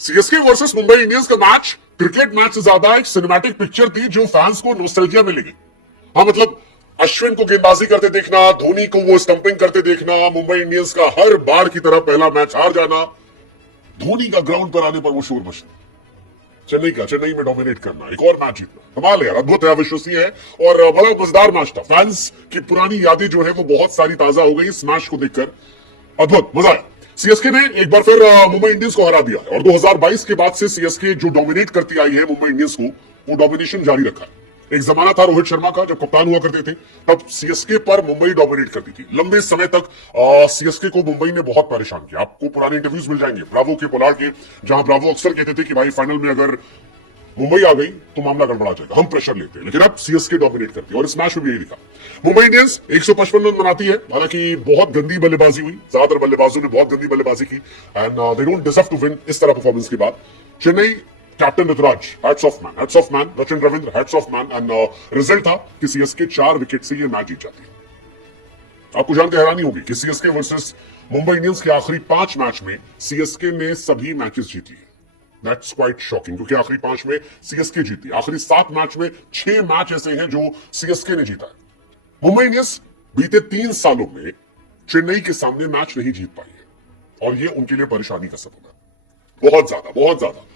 CSK versus Mumbai Indians का match cricket match से ज्यादा एक सिनेमैटिक पिक्चर थी जो फैंस को नॉस्टैल्जिया मिलेगी। हाँ मतलब अश्विन को गेंदबाजी करते देखना, धोनी को वो स्टंपिंग करते देखना, मुंबई इंडियंस का हर बार की तरह पहला मैच हार जाना, धोनी का ग्राउंड पर आने पर वो शोर मचना, चेन्नई में डोमिनेट करना, एक और मैच जीतना, कमाल है यार, अद्भुत है, अविश्वसनीय है और बड़ा मजेदार मैच था। फैंस की पुरानी यादें जो है वो बहुत सारी ताजा हो गई इस मैच को देखकर, अद्भुत मजा आया। सीएसके ने एक बार फिर मुंबई इंडियंस को हरा दिया है और 2022 के बाद से सीएसके जो डोमिनेट करती आई है मुंबई इंडियंस को, वो डोमिनेशन जारी रखा है। एक जमाना था रोहित शर्मा का जब कप्तान हुआ करते थे, तब सीएसके पर मुंबई डोमिनेट करती थी। लंबे समय तक सीएसके को मुंबई ने बहुत परेशान किया। आपको पुराने इंटरव्यूज मिल जाएंगे ब्रावो के, पोलार्ड के, जहां ब्रावो अक्सर कहते थे कि भाई फाइनल में अगर मुंबई आ गई तो मामला गड़बड़ा जाएगा, हम प्रेशर लेते हैं। लेकिन अब सीएसके डोमिनेट करती है और इस मैच में भी यही दिखा। मुंबई इंडियंस 155 रन बनाती है, हालांकि बहुत गंदी बल्लेबाजी हुई, ज्यादातर बल्लेबाजों ने बहुत गंदी बल्लेबाजी की and they don't deserve to win इस तरह परफॉर्मेंस के बाद। Chennai captain Ruturaj, hats off man, Rachin Ravindra, hats off man and result था कि सीएसके 4 विकेट से ये मैच जीत जाती है। आपको जानकर हैरानी होगी कि सीएसके वर्सेस मुंबई इंडियंस के आखिरी 5 मैच में सीएसके ने सभी मैचेस जीती है। दैट्स क्वाइट शॉकिंग, क्योंकि आखिरी 5 में सीएसके जीती, आखिरी 7 मैच में 6 मैच ऐसे हैं जो सीएसके ने जीता है। मुंबई इंडियंस बीते 3 सालों में चेन्नई के सामने मैच नहीं जीत पाई है और ये उनके लिए परेशानी का सबब है, बहुत ज्यादा।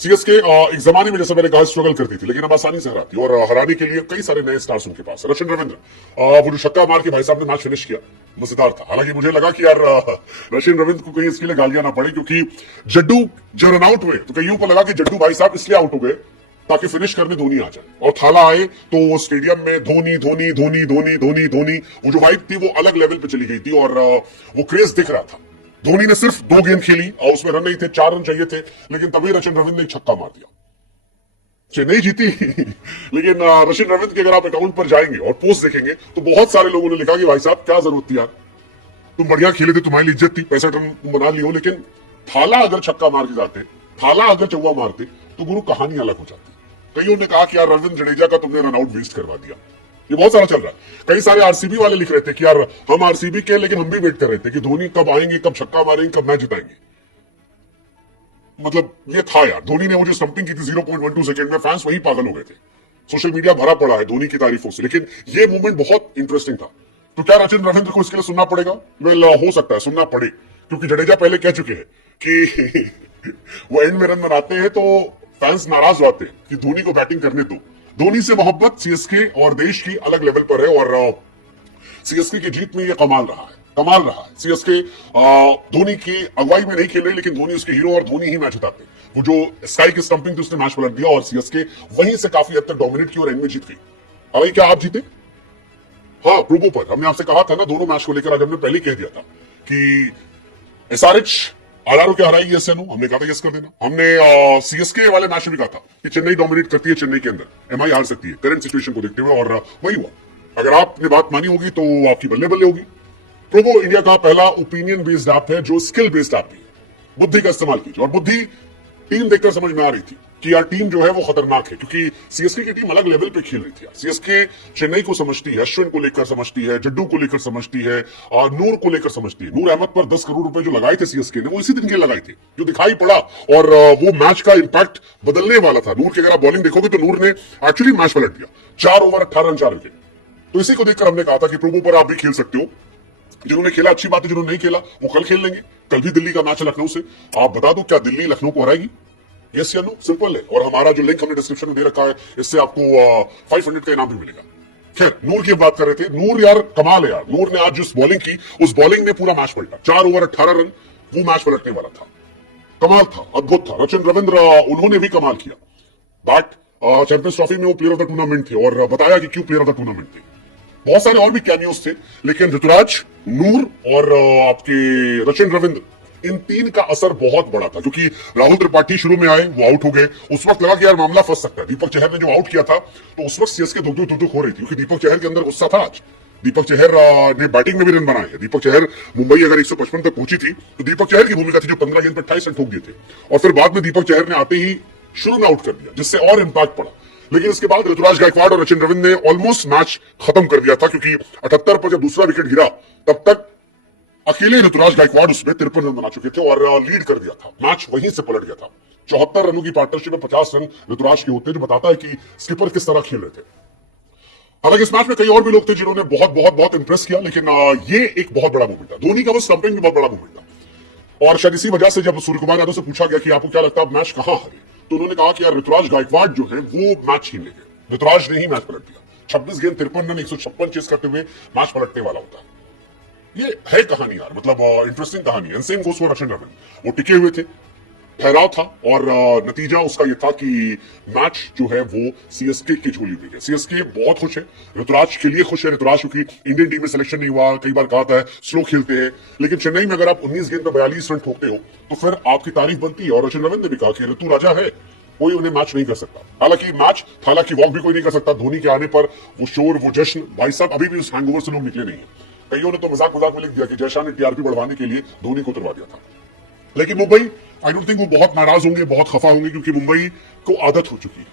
सीएसके एक जमाने में जैसे मैंने कहा स्ट्रगल करती थी, लेकिन अब आसानी से हराती और हराने के लिए कई सारे नए स्टार्स उनके पास। रचिन रविंद्र, वो जो छक्का मार के भाई साहब ने मैच फिनिश किया, मजेदार था। हालांकि मुझे लगा कि यार रचिन रविंद्र को कहीं इसके लिए गालियां ना पड़े, क्योंकि जड्डू जब रन आउट हुए तो कईयों को लगा कि जड्डू भाई साहब इसलिए आउट हो गए ताकि फिनिश करने धोनी आ जाए, और थाला आए तो वो स्टेडियम में धोनी धोनी धोनी धोनी धोनी धोनी, वो जो वाइब थी वो अलग लेवल पे चली गई थी और वो क्रेज दिख रहा था। धोनी ने सिर्फ 2 गेंद खेली और उसमें रन नहीं थे, 4 रन चाहिए थे, लेकिन तभी रचिन रविंद्र ने एक छक्का मार दिया, चेन्नई जीती। लेकिन रचिन रविंद्र के अगर आप अकाउंट पर जाएंगे और पोस्ट देखेंगे तो बहुत सारे लोगों ने लिखा कि भाई साहब क्या जरूरत थी यार, तुम बढ़िया खेले थे, तुम्हारी इज्जत थी, 65 रन तुम बना लियो, लेकिन थाला अगर छक्का मार के जाते, थाला अगर चौवा मारते तो गुरु कहानी अलग हो जाती। कईयों ने कहा कि यार रविंद्र जडेजा का तुमने रन आउट वेस्ट करवा दिया, ये बहुत सारा चल रहा है। कई सारे आरसीबी वाले लिख रहे थे कि यार हम आरसीबी के, लेकिन हम भी वेट कर रहे थे कि धोनी कब आएंगे, कब छक्का मारेंगे, कब मैच जिताएंगे। मतलब ये था यार, धोनी ने वो जो स्टंपिंग की थी 0.12 सेकंड में, फैंस वही पागल हो गए थे, सोशल मीडिया भरा पड़ा है धोनी की तारीफों से। लेकिन ये मूवमेंट बहुत इंटरेस्टिंग था। तो क्या रचिन रविंद्र को इसके लिए सुनना पड़ेगा? वेल हो सकता है सुनना पड़े, क्योंकि जडेजा पहले कह चुके हैं कि वो एंड में रन बनाते हैं तो फैंस नाराज हो आते हैं कि धोनी को बैटिंग करने दो। धोनी से मोहब्बत सीएसके और देश की अलग लेवल पर है और सीएसके की जीत में ये कमाल रहा है। सीएसके धोनी की अगुवाई में नहीं खेल रहे, लेकिन धोनी उसके हीरो और धोनी ही मैच जिताते। वो जो स्काई की स्टंपिंग थी उसने मैच पलट दिया और सीएसके वहीं से काफी हद तक डोमिनेट की और एंड में जीत गई। हालांकि क्या आप जीते? हाँ, प्रूवो पर हमने आपसे कहा था ना, दोनों मैच को लेकर आज हमने पहले कह दिया था कि एसआरएच आरआर के हराएगी यस या नो, हमने कहा था यस कर देना। हमने सीएसके वाले मैच में भी कहा था कि चेन्नई डोमिनेट करती है, चेन्नई के अंदर एमआई हार सकती है करंट सिचुएशन को देखते हुए, और वही हुआ। अगर आपने बात मानी होगी तो आपकी बल्ले बल्ले होगी। प्रोबो इंडिया का पहला ओपिनियन बेस्ड ऐप है जो स्किल बेस्ड ऐप है। बुद्धि का इस्तेमाल कीजिए, और बुद्धि टीम देखकर समझ में आ रही थी कि यार टीम जो है वो खतरनाक है, क्योंकि सीएसके की टीम अलग लेवल पे खेल रही थी। सीएसके चेन्नई को समझती है, अश्विन को लेकर समझती है, जड्डू को लेकर समझती है और नूर को लेकर समझती है। नूर अहमद पर 10 करोड़ रुपए जो लगाए थे सीएसके ने, वो इसी दिन के लगाए थे, जो दिखाई पड़ा और वो मैच का इंपैक्ट बदलने वाला था। नूर की अगर आप बॉलिंग देखोगे तो नूर ने एक्चुअली मैच पलट दिया, 4 ओवर 18 रन 4 विकेट। तो इसी को देखकर हमने कहा था कि प्रोबो पर आप भी खेल सकते हो। जिन्होंने खेला अच्छी बात है, जिन्होंने नहीं खेला वो कल खेल लेंगे। कल भी दिल्ली का मैच है लखनऊ से, आप बता दो क्या दिल्ली लखनऊ को हराएगी? यस या नो, सिंपल है। और हमारा जो लिंक हमने डिस्क्रिप्शन में दे रखा है, इससे आपको 500 का इनाम भी मिलेगा। खैर, नूर की बात कर रहे थे। नूर यार कमाल है यार, नूर ने आज जिस बॉलिंग की उस बॉलिंग ने पूरा मैच पलटा। 4 ओवर 18 रन, वो मैच पलटने वाला था। कमाल था, अद्भुत था। रचिन रविंद्र उन्होंने भी कमाल किया। बट चैंपियंस ट्रॉफी में वो प्लेयर ऑफ द टूर्नामेंट थे और बताया कि क्यों प्लेयर ऑफ द टूर्नामेंट थे। बहुत सारे और भी कैमियोस थे, लेकिन ऋतुराज, नूर और आपके रचिन रविंद्र, इन 3 का असर बहुत बड़ा था। क्योंकि राहुल त्रिपाठी शुरू में आए, वो आउट हो गए। उस वक्त लगा कि यार मामला फंस सकता है। दीपक चहर ने जो आउट किया था तो उस वक्त सीएसके धुक हो रही थी, क्योंकि दीपक चहर के अंदर गुस्सा था। आज दीपक चहर ने बैटिंग में भी रन बनाए। दीपक चहर, मुंबई अगर 155 तक पहुंची थी तो दीपक चहर की भूमिका थी, जो 15 गेंद पर 28 रन ठोक दिए थे। और फिर बाद में दीपक चहर ने आते ही शुरू में आउट कर दिया, जिससे और इंपैक्ट पड़ा। लेकिन इसके बाद ऋतुराज गायकवाड़ और रचिन रविंद्र ने ऑलमोस्ट मैच खत्म कर दिया था, क्योंकि 78 पर जब दूसरा विकेट गिरा तब तक अकेले ऋतुराज गायकवाड़ उसमें 53 रन बना चुके थे और लीड कर दिया था। मैच वहीं से पलट गया था। 74 रनों की पार्टनरशिप में 50 रन ऋतुराज के होते, जो बताता है कि स्किपर किस तरह खेल रहे थे। हालांकि इस मैच में कई और भी लोग थे जिन्होंने बहुत बहुत बहुत इंप्रेस किया, लेकिन ये एक बहुत बड़ा मूवमेंट था। धोनी का वो स्टंपिंग भी बहुत बड़ा मूवमेंट था और शायद इसी वजह से जब सूर्यकुमार यादव से पूछा गया कि आपको क्या लगता है मैच कहां हारे, तो उन्होंने कहा कि यार ऋतुराज गायकवाड़ जो है वो मैच छीन ले गए। ऋतुराज ने ही मैच पलट दिया। 26 गेंद 53 रन 156 चेस करते हुए मैच पलटने वाला होता है। ये है कहानी यार, मतलब इंटरेस्टिंग कहानी है। सेम गोस फॉर रशियन रविन, वो टिके हुए थे, ठहराव था और नतीजा उसका ये था कि मैच जो है वो सीएसके की झोली में गया। सीएसके बहुत खुश है, ऋतुराज के लिए खुश है। ऋतुराज क्योंकि इंडियन टीम में सिलेक्शन नहीं हुआ, कई बार कहा था स्लो खेलते हैं, लेकिन चेन्नई में अगर आप 19 गेंद पर 42 रन ठोकते हो तो फिर आपकी तारीफ बनती है। और रशियन रविन ने भी कहा कि ऋतु राजा है, कोई उन्हें मैच नहीं कर सकता। हालांकि वॉक भी कोई नहीं कर सकता। धोनी के आने पर वो शोर, वो जश्न, भाई साहब अभी भी उस हैंगओवर से लोग निकले नहीं है। कईयों ने तो मजाक में लिख दिया कि जयशाह ने टीआरपी बढ़वाने के लिए धोनी को उतरवा दिया था। लेकिन मुंबई, आई डोंट थिंक वो बहुत नाराज होंगे, बहुत खफा होंगे, क्योंकि मुंबई को आदत हो चुकी है।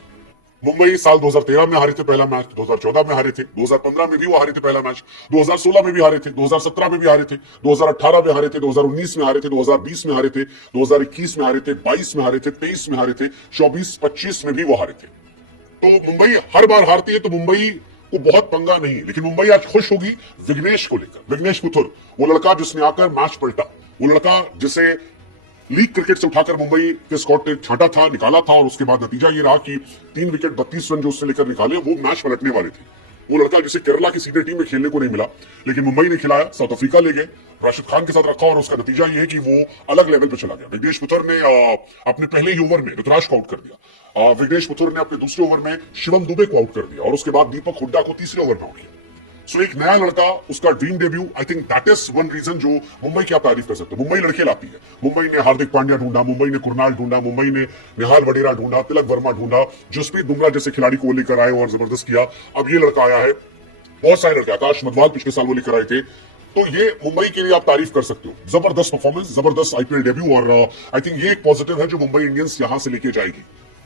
मुंबई साल 2013 में हारे थे पहला मैच, 2014 में हारे थे, 2015 में भी वो हारे थे पहला मैच, 2016 में भी हारे थे, 2017 में भी हारे थे, 2018 में हारे थे, 2019 में हारे थे, 2020 में हारे थे, 2021 में हारे थे, 22 में हारे थे, 23 में हारे थे, 24-25 में भी वो हारे थे। तो मुंबई हर बार हारती है, तो मुंबई को बहुत पंगा नहीं। लेकिन मुंबई आज खुश होगी विघ्नेश को लेकर। विघ्नेश पुथुर, वो लड़का जिसने आकर मैच पलटा, वो लड़का जिसे लीग क्रिकेट से उठाकर मुंबई के स्कॉट ने छांटा था, निकाला था, और उसके बाद नतीजा ये रहा कि 3 विकेट 32 रन जो उसने लेकर निकाले, वो मैच पलटने वाले थे। वो लड़का जिसे केरला की सीनियर टीम में खेलने को नहीं मिला, लेकिन मुंबई ने खिलाया, साउथ अफ्रीका ले गए, राशिद खान के साथ रखा, और उसका नतीजा ये है कि वो अलग लेवल पर चला गया। विघ्नेश पुथुर ने अपने पहले ही ओवर में ऋतुराज को आउट कर दिया। विघ्नेश पुथुर ने अपने दूसरे ओवर में शिवम दुबे को आउट कर दिया, और उसके बाद दीपक हुड्डा को तीसरे ओवर में आउट किया। सो एक नया लड़का, उसका dream debut, I think that is one reason जो मुंबई की आप तारीफ कर सकते हो। मुंबई लड़के लाती है। मुंबई ने हार्दिक पांड्या ढूंढा, मुंबई ने कुरनाल ढूंढा, मुंबई ने निहाल वडेरा ढूंढा, तिलक वर्मा ढूंढा, जसप्रीत बुमराह जैसे खिलाड़ी को लेकर आए और जबरदस्त किया। अब ये लड़का आया है, बहुत सारे लड़के, आकाश मधवाल पिछले साल वो लेकर आए थे। तो ये मुंबई के लिए आप तारीफ कर सकते हो। जबरदस्त परफॉर्मेंस, जबरदस्त आईपीएल डेब्यू, और आई थिंक ये एक पॉजिटिव है जो मुंबई इंडियंस यहां से लेके जाएगी।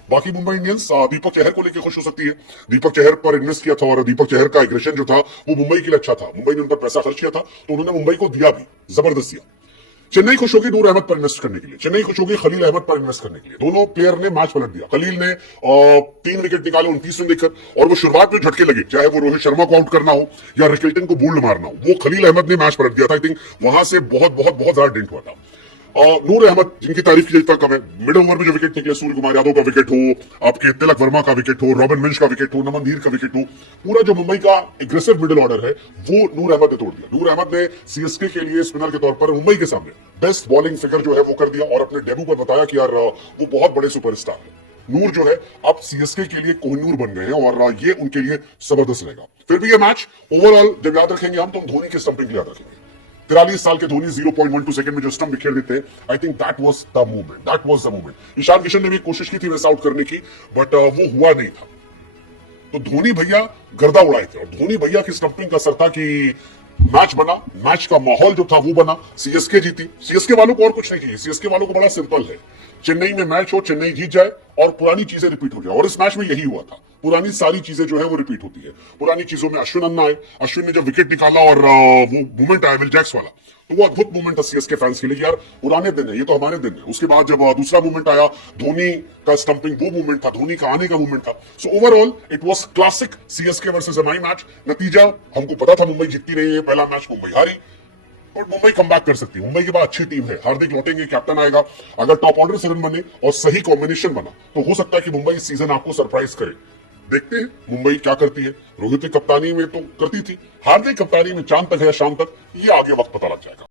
बाकी मुंबई इंडियंस दीपक चहर को लेकर खुश हो सकती है। दीपक चहर पर इन्वेस्ट किया था, और दीपक चहर का एग्रेशन जो था वो मुंबई के लिए अच्छा था। मुंबई ने उन पर पैसा खर्च किया था, तो उन्होंने मुंबई को दिया भी, जबरदस्त दिया। चेन्नई खुश होगी नूर अहमद पर इन्वेस्ट करने के लिए, चेन्नई खुश होगी खलील अहमद पर इन्वेस्ट करने के लिए। दोनों प्लेयर ने मैच पलट दिया। खलील ने 3 विकेट निकाले 29 रन देकर, और वो शुरुआत में झटके लगे, चाहे वो रोहित शर्मा को आउट करना हो या रिकल्टन को बोल्ड मारना हो, वो खलील अहमद ने मैच पलट दिया था। आई थिंक वहां से बहुत बहुत बहुत ज्यादा डेंट हुआ था। नूर अहमद, जिनकी तारीफ की जाती कम है, मिड ओवर में जो विकेट निकले, सूर्यकुमार यादव का विकेट हो, आपके तिलक वर्मा का विकेट हो, रॉबिन मिंच का विकेट हो, नमन धीर का विकेट हो, पूरा जो मुंबई का एग्रेसिव मिडिल ऑर्डर है वो नूर अहमद ने तोड़ दिया। नूर अहमद ने सीएसके के लिए स्पिनर के तौर पर मुंबई के सामने बेस्ट बॉलिंग फिगर जो है वो कर दिया, और अपने डेब्यू पर बताया कि यार वो बहुत बड़े सुपरस्टार है। नूर जो है अब सीएसके के लिए कोहिनूर बन गए हैं, और ये उनके लिए जबरदस्त रहेगा। फिर भी ये मैच ओवरऑल जब याद रखेंगे हम, तो हम धोनी के स्टंपिंग याद रखेंगे। 43 साल के धोनी 0.12 सेकंड में जो स्टंप बिखेर देते हैं, I think that was the movement, that was the movement. Ishan Kishan ने भी कोशिश की थी वैसा आउट करने की, बट वो हुआ नहीं था। तो धोनी भैया गर्दा उड़ाए थे, और धोनी भैया की स्टंपिंग का असर था कि मैच बना, मैच का माहौल जो था वो बना, सीएसके जीती। सीएसके वालों को और कुछ नहीं चाहिए, सीएसके वालों को बड़ा सिंपल है, चेन्नई में मैच हो, चेन्नई जीत जाए और पुरानी चीजें रिपीट हो जाए, और इस मैच में यही हुआ था। पुरानी सारी चीजें जो है वो रिपीट होती है। पुरानी चीजों में अश्विन अन्ना आए, अश्विन ने जब विकेट निकाला और वो मूवमेंट आया विल जैक्स वाला, तो वो अद्भुत मूवमेंट था सीएसके फैंस के लिए, यार पुराने दिन है, ये तो हमारे दिन है। उसके बाद जब दूसरा मूवमेंट आया धोनी का स्टंपिंग, वो मूवमेंट था, धोनी का आने का मूवमेंट था। So overall it was classic CSK versus MI match. नतीजा हमको पता था मुंबई जीतती नहीं है, पहला मैच मुंबई हारी, और मुंबई कमबैक कर सकती है। मुंबई के बाद अच्छी टीम है, हार्दिक लौटेंगे, कैप्टन आएगा, अगर टॉप ऑर्डर से रन बने और सही कॉम्बिनेशन बना तो हो सकता है कि मुंबई इस सीजन आपको सरप्राइज करे। देखते हैं मुंबई क्या करती है। रोहित की कप्तानी में तो करती थी, हार्दिक कप्तानी में चांद तक है शाम तक, ये आगे वक्त पता लग जाएगा।